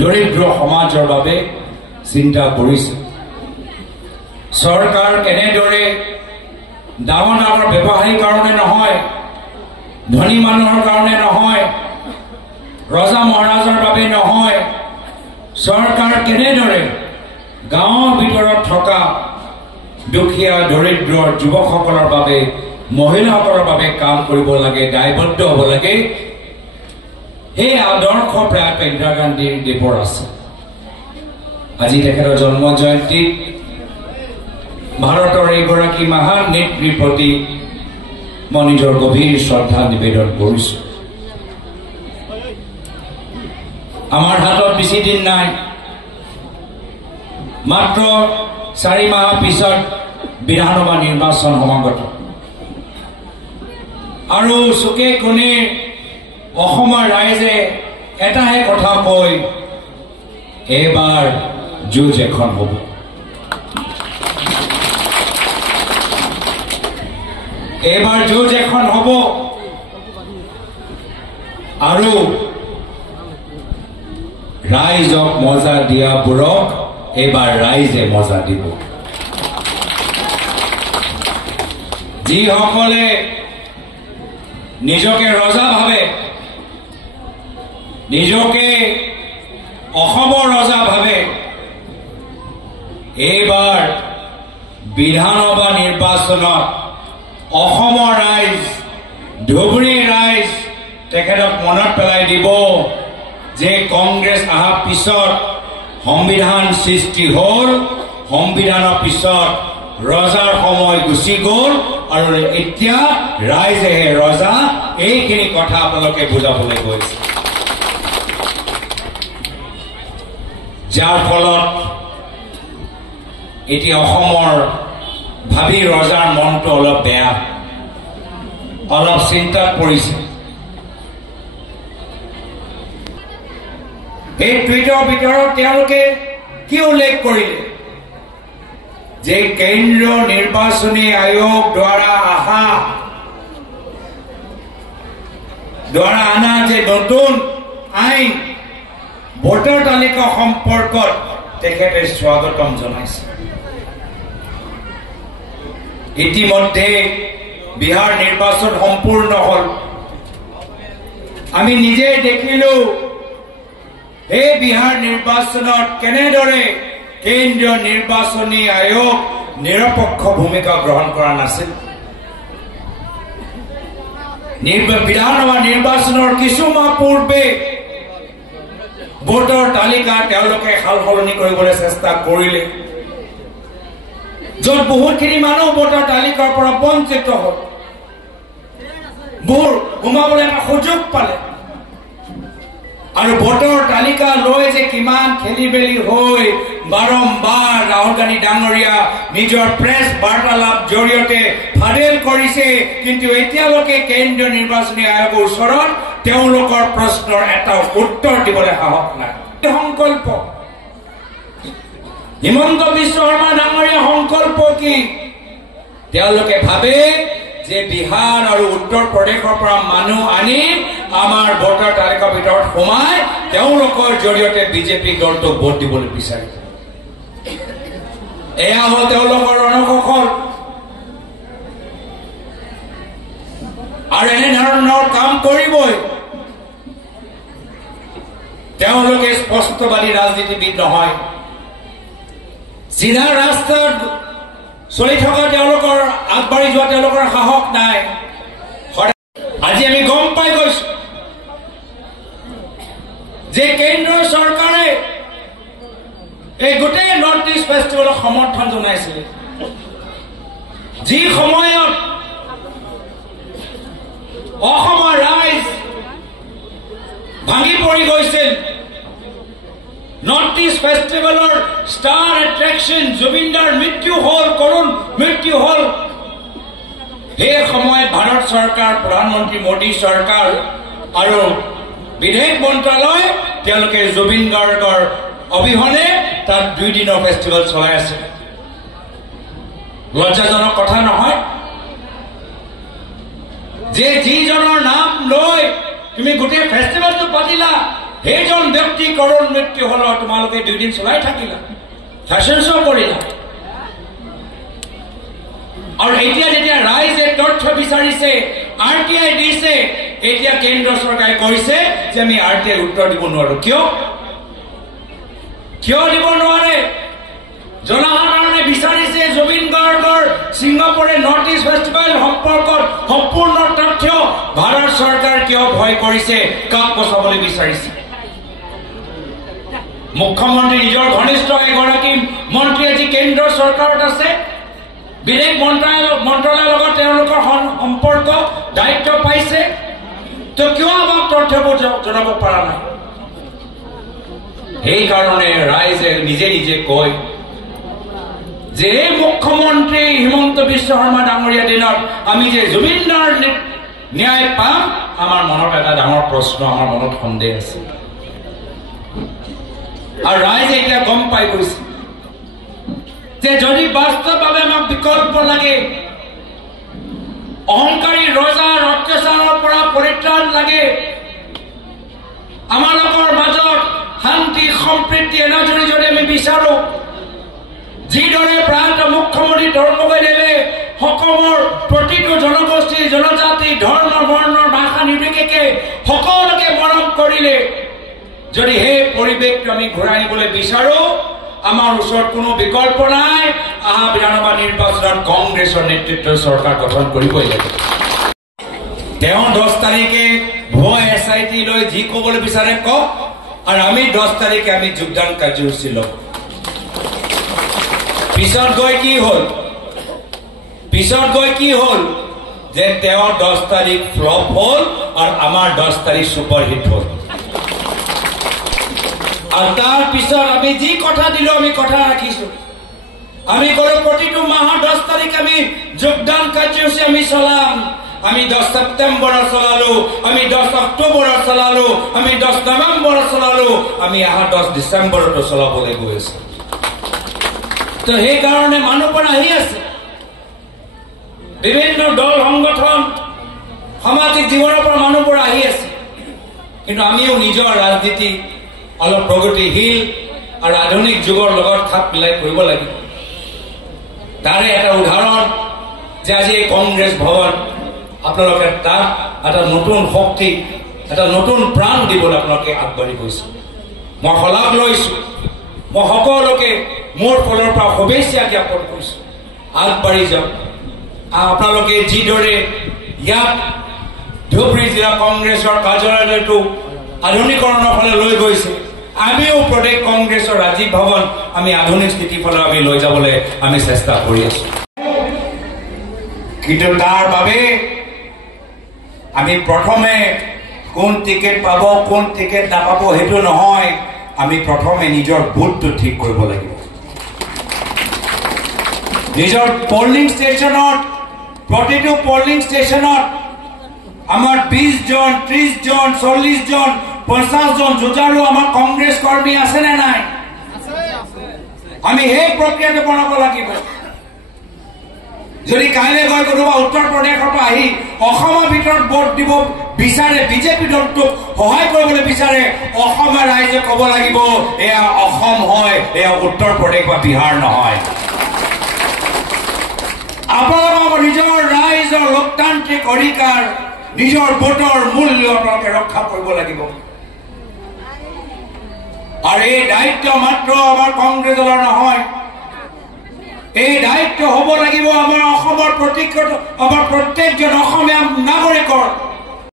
দৰিদ্ৰ সমাজৰ বাবে চিন্তা কৰিছে চৰকাৰ কেনেদৰে ডাঙৰ ডাঙৰ ব্যৱসায়ীৰ কাৰণে নহয় ধনী মানুহৰ কাৰণে নহয় ৰজা মহাৰাজাৰ বাবে নহয় চৰকাৰ কেনেদৰে গাঁৱৰ ভিতৰত থকা দুখীয়া দৰিদ্ৰ যুৱকসকলৰ বাবে মহিলাসকলৰ বাবে কাম কৰিব লাগে দায়বদ্ধ হ'ব লাগে এই আদৰ্শ প্ৰায় ইন্দিৰা গান্ধীৰ দেৱৰ আছে আজি তেখেতৰ জন্ম জয়ন্তী ভাৰতৰ এগৰাকী মহান নেত্ৰীৰ প্ৰতি মই নিজৰ গভীৰ শ্ৰদ্ধা নিবেদন কৰিছো আমাৰ হাতত বেছি দিন নাই মাত্ৰ 4 মাহ পিছত বিধানসভা নিৰ্বাচন সমাগত আৰু সুকে কোণে অসমৰ ৰাইজে এটাহে কথা কয় এবাৰ যুঁজ এখন হ'ব এবাৰ যুঁজ এখন হ'ব আৰু ৰাইজক মজা দিয়াবোৰক এবাৰ ৰাইজে মজা দিব যিসকলে নিজকে ৰজা ভাবে নিজকে অসমৰ ৰজা ভাবে এইবাৰ বিধানসভা নিৰ্বাচনত অসমৰ ৰাইজ ধুবুৰীৰ ৰাইজ তেখেতক মনত পেলাই দিব যে কংগ্ৰেছ অহাৰ পিছত সংবিধান সৃষ্টি হ'ল সংবিধানৰ পিছত ৰজাৰ সময় গুচি গ'ল আৰু এতিয়া ৰাইজেহে ৰজা এইখিনি কথা আপোনালোকে বুজাবলৈ গৈছে যাৰ ফলত এতিয়া অসমৰ ভাবি ৰজাৰ মনটো অলপ বেয়া অলপ চিন্তাত পৰিছে এই টুইটৰ ভিতৰত তেওঁলোকে কি উল্লেখ কৰিলে যে কেন্দ্ৰীয় নিৰ্বাচনী আয়োগ দ্বাৰা আনা যে নতুন আইন ভোটাৰ তালিকা সম্পৰ্কত তেখেতে স্বাগতম জনাইছে ইতিমধ্যে বিহাৰ নিৰ্বাচন সম্পূৰ্ণ হ'ল আমি নিজে দেখিলো এই বিহাৰ নিৰ্বাচনত কেনেদৰে কেন্দ্ৰীয় নিৰ্বাচনী আয়োগ নিৰপেক্ষ ভূমিকা গ্ৰহণ কৰা নাছিল বিধানসভা নিৰ্বাচনৰ কিছু মাহ পূৰ্বে ভোটাৰ তালিকা তেওঁলোকে সাল সলনি কৰিবলৈ চেষ্টা কৰিলে য'ত বহুতখিনি মানুহ ভোটাৰ তালিকাৰ পৰা বঞ্চিত হ'ল ভোট সোমাবলৈ এটা সুযোগ পালে আৰু ভোটাৰ তালিকা লৈ যে কিমান খেলি মেলি হৈ বাৰম্বাৰ ৰাহুল গান্ধী ডাঙৰীয়া নিজৰ প্ৰেছ বাৰ্তালাপ জৰিয়তে ফাদিল কৰিছে কিন্তু এতিয়ালৈকে কেন্দ্ৰীয় নিৰ্বাচনী আয়োগৰ ওচৰত তেওঁলোকৰ প্ৰশ্নৰ এটা উত্তৰ দিবলৈ সাহস নাই সংকল্প হিমন্ত বিশ্ব শৰ্মা ডাঙৰীয়া সংকল্প কি তেওঁলোকে ভাবে যে বিহাৰ আৰু উত্তৰ প্ৰদেশৰ পৰা মানুহ আনি আমাৰ ভোটাৰ তালিকাৰ ভিতৰত সোমাই তেওঁলোকৰ জৰিয়তে বিজেপি দলটোক ভোট দিবলৈ বিচাৰিছে এয়া হ'ল তেওঁলোকৰ ৰণকৌশল আৰু এনেধৰণৰ কাম কৰিবই তেওঁলোকে স্পষ্টবাদী ৰাজনীতিবিদ নহয় চিধা ৰাস্তাত চলি থকা তেওঁলোকৰ আগবাঢ়ি যোৱা তেওঁলোকৰ সাহস নাই আজি আমি গম পাই গৈছো যে কেন্দ্ৰীয় চৰকাৰে এই গোটেই নৰ্থ ইষ্ট ফেষ্টিভেলক সমৰ্থন জনাইছিল যি সময়ত অসমৰ ৰাইজ ভাঙি পৰি গৈছিল নৰ্থ ইষ্ট ফেষ্টিভেলৰ ষ্টাৰ এট্ৰেকশ্যন জুবিনদাৰ মৃত্যু হ'ল কৰুণ মৃত্যু হ'ল সেই সময়ত ভাৰত চৰকাৰ প্ৰধানমন্ত্ৰী মোদী চৰকাৰ আৰু বিদেশ মন্ত্ৰালয় তেওঁলোকে জুবিন গাৰ্গৰ অবিহনে তাত 2 দিনৰ ফেষ্টিভেল চলাই আছে লজ্জাজনক কথা নহয় যে যিজনৰ নাম লৈ তুমি গোটেই ফেষ্টিভেলটো পাতিলা সেইজন ব্যক্তি কৰুণ মৃত্যু হল তোমালোকে 2 দিন চলাই থাকিলা ফেশ্বন শ্ব' কৰিলা আৰু এতিয়া যেতিয়া ৰাইজে তথ্য বিচাৰিছে RTI দিছে এতিয়া কেন্দ্ৰ চৰকাৰে কৈছে যে আমি RTI উত্তৰ দিব নোৱাৰো কিয় দিব নোৱাৰে জনসাধাৰণে বিচাৰিছে জুবিন গাৰ্গৰ ছিংগাপুৰে নৰ্থ ইষ্ট ফেষ্টিভেল সম্পৰ্কত সম্পূৰ্ণ তথ্য ভাৰত চৰকাৰ কিয় ভয় কৰিছে কাক বচাবলৈ বিচাৰিছে মুখ্যমন্ত্ৰী নিজৰ ঘনিষ্ঠ এগৰাকী মন্ত্ৰী আজি কেন্দ্ৰ চৰকাৰত আছে বিদেশ মন্ত্ৰালয়ৰ লগত তেওঁলোকৰ সম্পৰ্ক দায়িত্ব পাইছে তো কিয় আমাক তথ্যবোৰ জনাব পৰা নাই সেইকাৰণে ৰাইজে নিজে নিজে কয় যে মুখ্যমন্ত্ৰী হিমন্ত বিশ্ব শৰ্মা ডাঙৰীয়া দিনত আমি যে জুবিনদাৰ ন্যায় পাম আমাৰ মনত এটা ডাঙৰ প্ৰশ্ন আমাৰ মনত সন্দেহ আছে আৰু ৰাইজে এতিয়া গম পাই গৈছে যে যদি বাস্তৱভাৱে আমাক বিকল্প লাগে অহংকাৰী ৰজাৰ অত্যাচাৰৰ পৰা পৰিত্ৰাণ লাগে আমালোকৰ মাজত শান্তি সম্প্ৰীতি এনাজৰি যদি আমি বিচাৰো যিদৰে প্ৰান্ত মুখ্যমন্ত্ৰী ধৰ্মগদেৱে অসমৰ প্ৰতিটো জনগোষ্ঠী জনজাতি ধৰ্ম বৰ্ণৰ ভাষা নিৰ্বিশেষে সকলোকে মৰম কৰিলে যদি সেই পৰিৱেশটো আমি ঘূৰাই আনিবলৈ বিচাৰো আমাৰ ওচৰত কোনো বিকল্প নাই অহা বিধানসভা নিৰ্বাচনত কংগ্ৰেছৰ নেতৃত্বৰ চৰকাৰ গঠন কৰিবই লাগিব তেওঁ 10 তাৰিখে ভুৱা SIT লৈ যি ক'বলৈ বিচাৰে কওক আৰু আমি 10 তাৰিখে আমি যোগদান কাৰ্যসূচী ল'ম পিছত গৈ কি হল যে তেওঁ 10 তাৰিখ ফ্লপ হল আৰু আমাৰ 10 তাৰিখ সুপাৰ হিট হল আৰু তাৰ পিছত আমি যি কথা দিলো আমি কথা ৰাখিছো আমি কৰো প্ৰতিটো মাহৰ 10 তাৰিখ আমি যোগদান কাৰ্যসূচী আমি চলাম আমি 10 সেপ্টেম্বৰত চলালো আমি 10 অক্টোবৰত চলালো আমি 10 নৱেম্বৰত চলালো আমি আহা 10 ডিচেম্বৰত চলাবলৈ গৈ আছো তো সেইকাৰণে মানুহবোৰ আহি আছে বিভিন্ন দল সংগঠন সামাজিক জীৱনৰ পৰা মানুহবোৰ আহি আছে কিন্তু আমিও নিজৰ ৰাজনীতি অলপ প্ৰগতিশীল আৰু আধুনিক যুগৰ লগত খাপ মিলাই কৰিব লাগিব তাৰে এটা উদাহৰণ যে আজি কংগ্ৰেছ ভৱন আপোনালোকে তাত এটা নতুন শক্তি এটা নতুন প্ৰাণ দিবলৈ আপোনালোকে আগবাঢ়ি গৈছে মই শলাগ লৈছো মই সকলোকে মোৰ ফালৰ পৰা শুভেচ্ছা জ্ঞাপন কৰিছো আগবাঢ়ি যাওক আপোনালোকে যিদৰে ইয়াত ধুবুৰী জিলা কংগ্ৰেছৰ কাৰ্যালয়টো আধুনিকৰণৰ ফালে লৈ গৈছে আমিও প্ৰদেশ কংগ্ৰেছৰ ৰাজীৱ ভৱন আমি আধুনিক স্থিতিৰ ফালে আমি লৈ যাবলৈ আমি চেষ্টা কৰি আছো কিন্তু তাৰ বাবে আমি প্ৰথমে কোন টিকেট পাব কোন টিকেট নাপাব সেইটো নহয় আমি প্ৰথমে নিজৰ বুথটো ঠিক কৰিব লাগিব নিজৰ পলিং ষ্টেচনত প্ৰতিটো পলিং ষ্টেচনত আমাৰ 20 জন 30 জন 40 জন 50 জন যুঁজাৰু আমাৰ কংগ্ৰেছ কৰ্মী আছে নে নাই আমি সেই প্ৰক্ৰিয়াটো বনাব লাগিব যদি কাইলৈ গৈ কোনোবা উত্তৰ প্ৰদেশৰ পৰা আহি অসমৰ ভিতৰত ভোট দিব বিচাৰে বিজেপি দলটোক সহায় কৰিবলৈ বিচাৰে অসমৰ ৰাইজে ক'ব লাগিব এয়া অসম হয় এয়া উত্তৰ প্ৰদেশ বা বিহাৰ নহয় আপোনালোকৰ নিজৰ ৰাইজৰ লোকতান্ত্ৰিক অধিকাৰ নিজৰ ভোটৰ মূল্য আপোনালোকে ৰক্ষা কৰিব লাগিব আৰু এই দায়িত্ব মাত্ৰ আমাৰ কংগ্ৰেছ দলৰ নহয় এই দায়িত্ব হ'ব লাগিব আমাৰ অসমৰ প্ৰত্যেকজন অসমীয়া নাগৰিকৰ